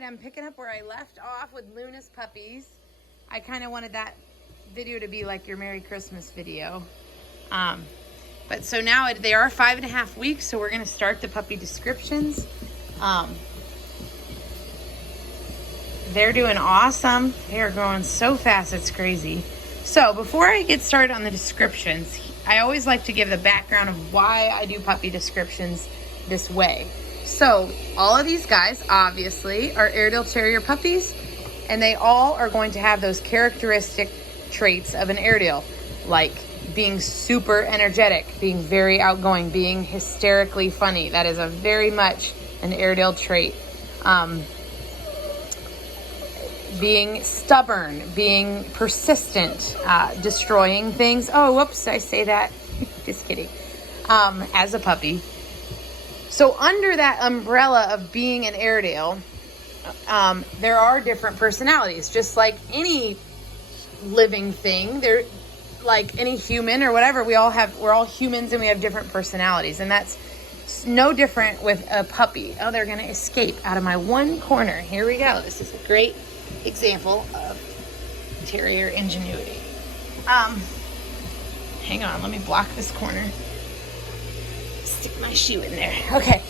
right, I'm picking up where I left off with Luna's puppies. I kind of wanted that video to be like your Merry Christmas video. But so now they are 5.5 weeks, so we're gonna start the puppy descriptions. They're doing awesome. They are growing so fast, it's crazy. So before I get started on the descriptions, I always like to give the background of why I do puppy descriptions this way. So all of these guys obviously are Airedale Terrier puppies, and they all are going to have those characteristic traits of an Airedale, like being super energetic, being very outgoing, being hysterically funny. That is a very much an Airedale trait. Being stubborn, being persistent, destroying things. Oh, whoops, I say that. Just kidding. As a puppy. So under that umbrella of being an Airedale, there are different personalities. Just like any living thing, they're like any human or whatever, we're all humans and we have different personalities. And that's no different with a puppy. Oh, they're gonna escape out of my one corner. Here we go. This is a great example of terrier ingenuity. Hang on, let me block this corner. Stick my shoe in there. Okay,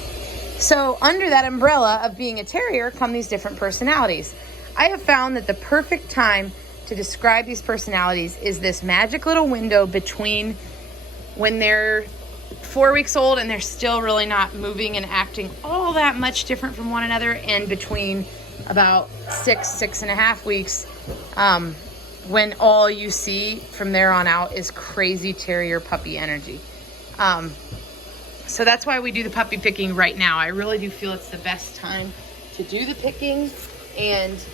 so under that umbrella of being a terrier come these different personalities. I have found that the perfect time to describe these personalities is this magic little window between when they're 4 weeks old and they're still really not moving and acting all that much different from one another, and between about 6.5 weeks, when all you see from there on out is crazy terrier puppy energy. So that's why we do the puppy picking right now. I really do feel it's the best time to do the picking, and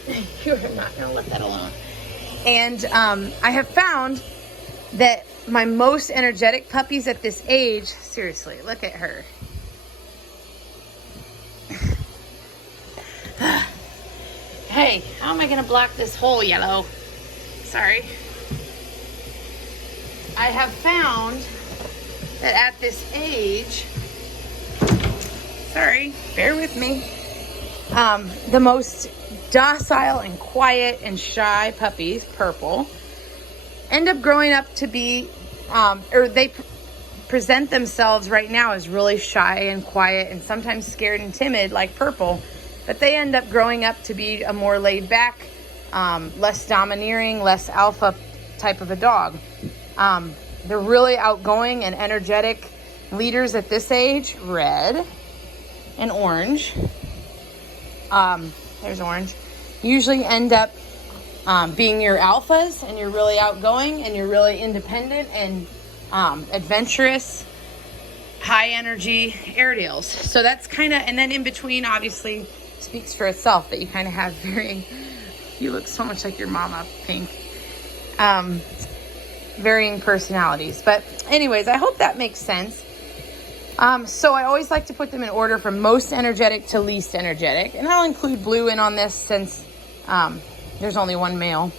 you're not gonna let that alone. And I have found that my most energetic puppies at this age, seriously, look at her. Hey, how am I gonna block this hole, Yellow? Sorry. I have found that at this age, sorry, bear with me, the most docile and quiet and shy puppies, Purple, end up growing up to be, or they present themselves right now as really shy and quiet and sometimes scared and timid like Purple, but they end up growing up to be a more laid back, less domineering, less alpha type of a dog. They're really outgoing and energetic leaders at this age. Red and Orange. There's Orange. Usually end up being your alphas, and you're really outgoing and you're really independent and adventurous, high energy Airedales. So that's kind of, and then in between obviously speaks for itself that you kind of have you look so much like your mama, Pink. Varying personalities. But anyways, I hope that makes sense. So I always like to put them in order from most energetic to least energetic. And I'll include Blue in on this since there's only one male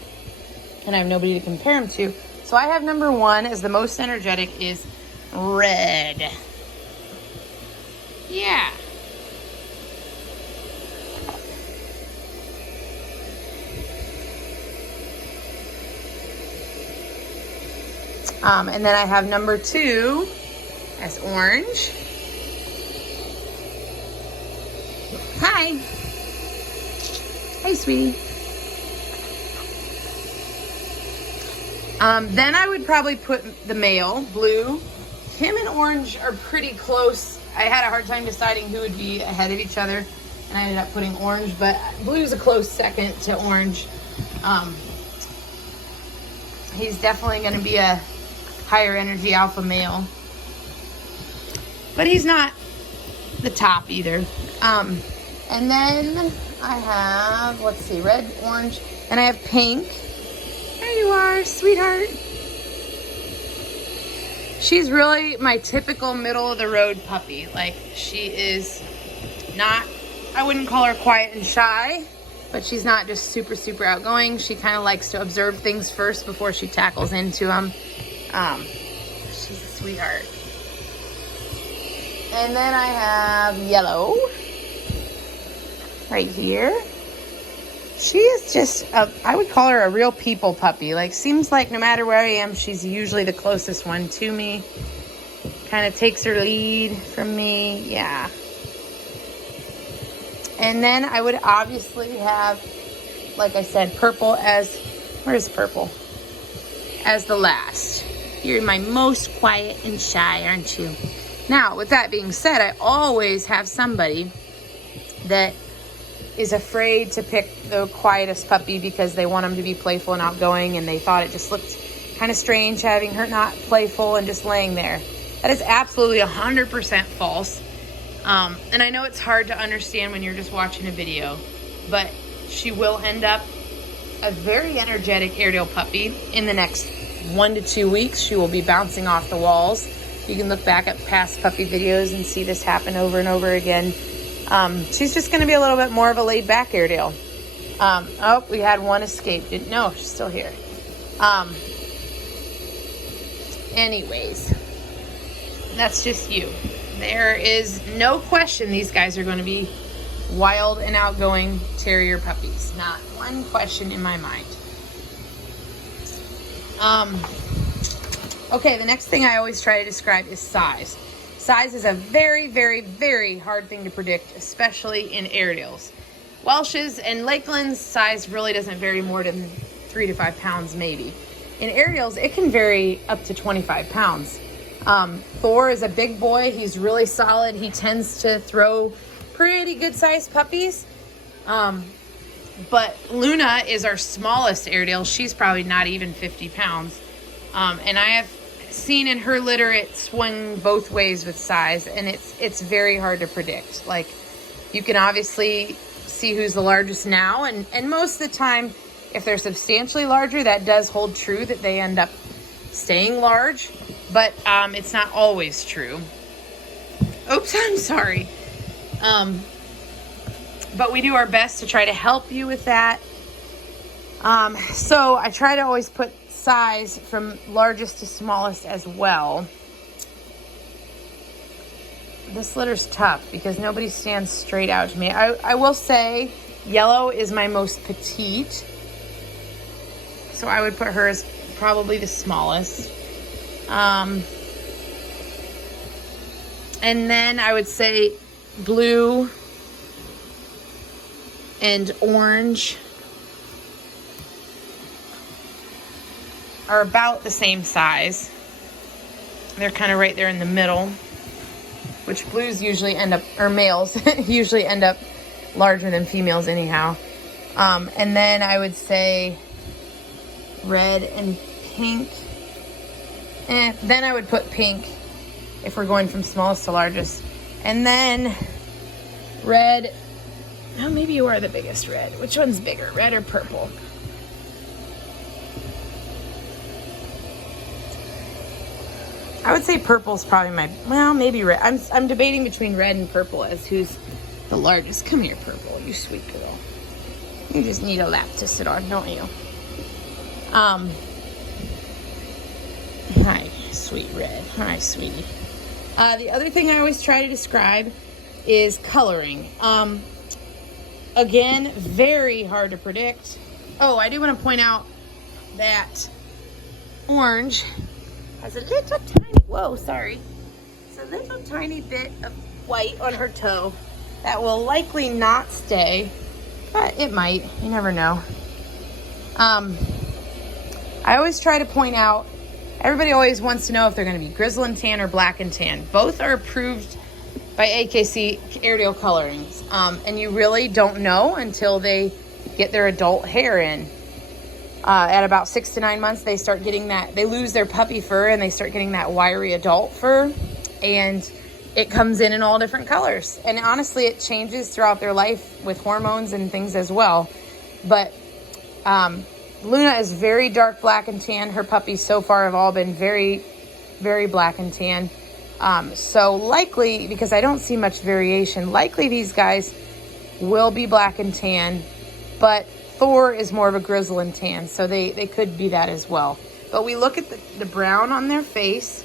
and I have nobody to compare him to. So I have number 1 as the most energetic is Red. Yeah. And then I have number 2 as Orange. Hi. Hey, sweetie. Then I would probably put the male, Blue. Him and Orange are pretty close. I had a hard time deciding who would be ahead of each other, and I ended up putting Orange, but Blue's a close second to Orange. He's definitely going to be a higher energy alpha male, but he's not the top either. And then I have, let's see, Red, Orange, and I have Pink. There you are, sweetheart. She's really my typical middle of the road puppy. Like, she is not, I wouldn't call her quiet and shy, but she's not just super, super outgoing. She kind of likes to observe things first before she tackles into them. She's a sweetheart. And then I have Yellow right here. She is just, I would call her a real people puppy. Like, seems like no matter where I am, she's usually the closest one to me. Kind of takes her lead from me. Yeah. And then I would obviously have, like I said, Purple as, where's Purple? As the last. You're my most quiet and shy, aren't you? Now, with that being said, I always have somebody that is afraid to pick the quietest puppy because they want him to be playful and outgoing, and they thought it just looked kind of strange having her not playful and just laying there. That is absolutely 100% false. And I know it's hard to understand when you're just watching a video, but she will end up a very energetic Airedale puppy in the next 1 to 2 weeks. She will be bouncing off the walls. You can look back at past puppy videos and see this happen over and over again. She's just going to be a little bit more of a laid back Airedale. Oh, we had one escape. No, she's still here. Anyways, that's just you. There is no question these guys are going to be wild and outgoing terrier puppies. Not one question in my mind. Okay, the next thing I always try to describe is size. Size is a very, very, very hard thing to predict, especially in Airedales. Welshes and Lakelands, size really doesn't vary more than 3 to 5 pounds maybe. In Airedales, it can vary up to 25 pounds. Thor is a big boy. He's really solid. He tends to throw pretty good sized puppies. But Luna is our smallest Airedale. She's probably not even 50 pounds. And I have seen in her litter it swing both ways with size, and it's very hard to predict. Like, you can obviously see who's the largest now, and most of the time, if they're substantially larger, that does hold true that they end up staying large, but it's not always true. Oops, I'm sorry. But we do our best to try to help you with that. So I try to always put size from largest to smallest as well. This litter's tough because nobody stands straight out to me. I will say Yellow is my most petite, so I would put her as probably the smallest. And then I would say Blue and Orange are about the same size. They're kind of right there in the middle, which blues usually end up, or males usually end up larger than females anyhow. And then I would say Red and Pink. Then I would put Pink if we're going from smallest to largest. And then Red, oh, maybe you are the biggest Red. Which one's bigger, Red or Purple? I would say Purple's probably my, well, maybe Red. I'm debating between Red and Purple as who's the largest. Come here, Purple, you sweet girl. You just need a lap to sit on, don't you? Hi, sweet Red. Hi, sweetie. The other thing I always try to describe is coloring. Again, very hard to predict. Oh, I do want to point out that Orange has a little tiny, whoa, sorry. It's a little tiny bit of white on her toe that will likely not stay, but it might, you never know. I always try to point out, everybody always wants to know if they're going to be grizzle and tan or black and tan. Both are approved by AKC Airedale colorings, and you really don't know until they get their adult hair in. At about 6 to 9 months, they start getting that, they lose their puppy fur and they start getting that wiry adult fur, and it comes in all different colors. And honestly, it changes throughout their life with hormones and things as well. But Luna is very dark black and tan. Her puppies so far have all been very, very black and tan. So likely, because I don't see much variation, likely these guys will be black and tan, but Thor is more of a grizzle and tan, so they could be that as well. But we look at the brown on their face,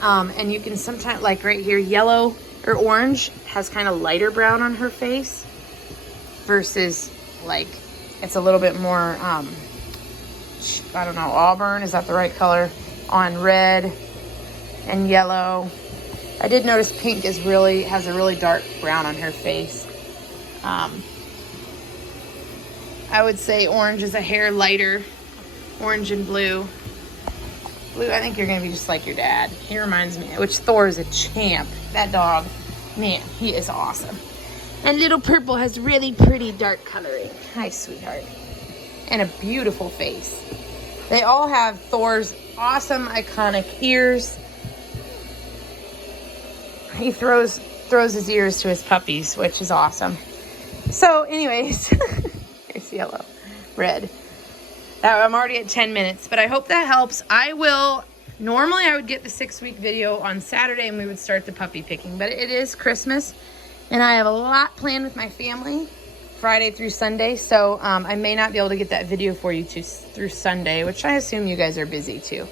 and you can sometimes, like right here, Yellow or Orange has kind of lighter brown on her face versus like it's a little bit more, I don't know, auburn, is that the right color? On red and yellow. I did notice pink has a really dark brown on her face. I would say orange is a hair lighter. Orange and blue. Blue, I think you're going to be just like your dad. He reminds me, which Thor is a champ. That dog, man, he is awesome. And little purple has really pretty dark coloring. Hi, sweetheart. And a beautiful face. They all have Thor's awesome, iconic ears. He throws his ears to his puppies, which is awesome. So, anyways, it's yellow, red. I'm already at 10 minutes, but I hope that helps. Normally I would get the 6-week video on Saturday and we would start the puppy picking, but it is Christmas and I have a lot planned with my family Friday through Sunday. So I may not be able to get that video for you through Sunday, which I assume you guys are busy too.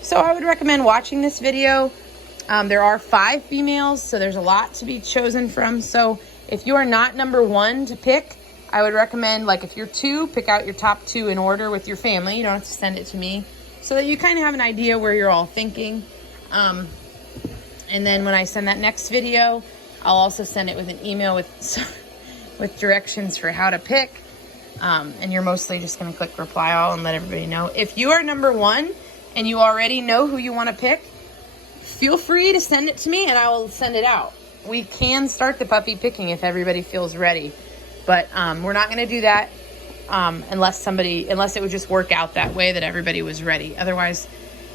So I would recommend watching this video. There are 5 females, so there's a lot to be chosen from. So if you are not number 1 to pick, I would recommend, like, if you're 2, pick out your top 2 in order with your family. You don't have to send it to me, so that you kind of have an idea where you're all thinking. And then when I send that next video, I'll also send it with an email with directions for how to pick. And you're mostly just going to click reply all and let everybody know. If you are number 1 and you already know who you want to pick, feel free to send it to me and I will send it out. We can start the puppy picking if everybody feels ready. But we're not going to do that unless it would just work out that way that everybody was ready. Otherwise,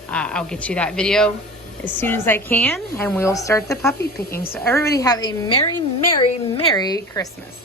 I'll get you that video as soon as I can, and we'll start the puppy picking. So everybody have a Merry, Merry, Merry Christmas.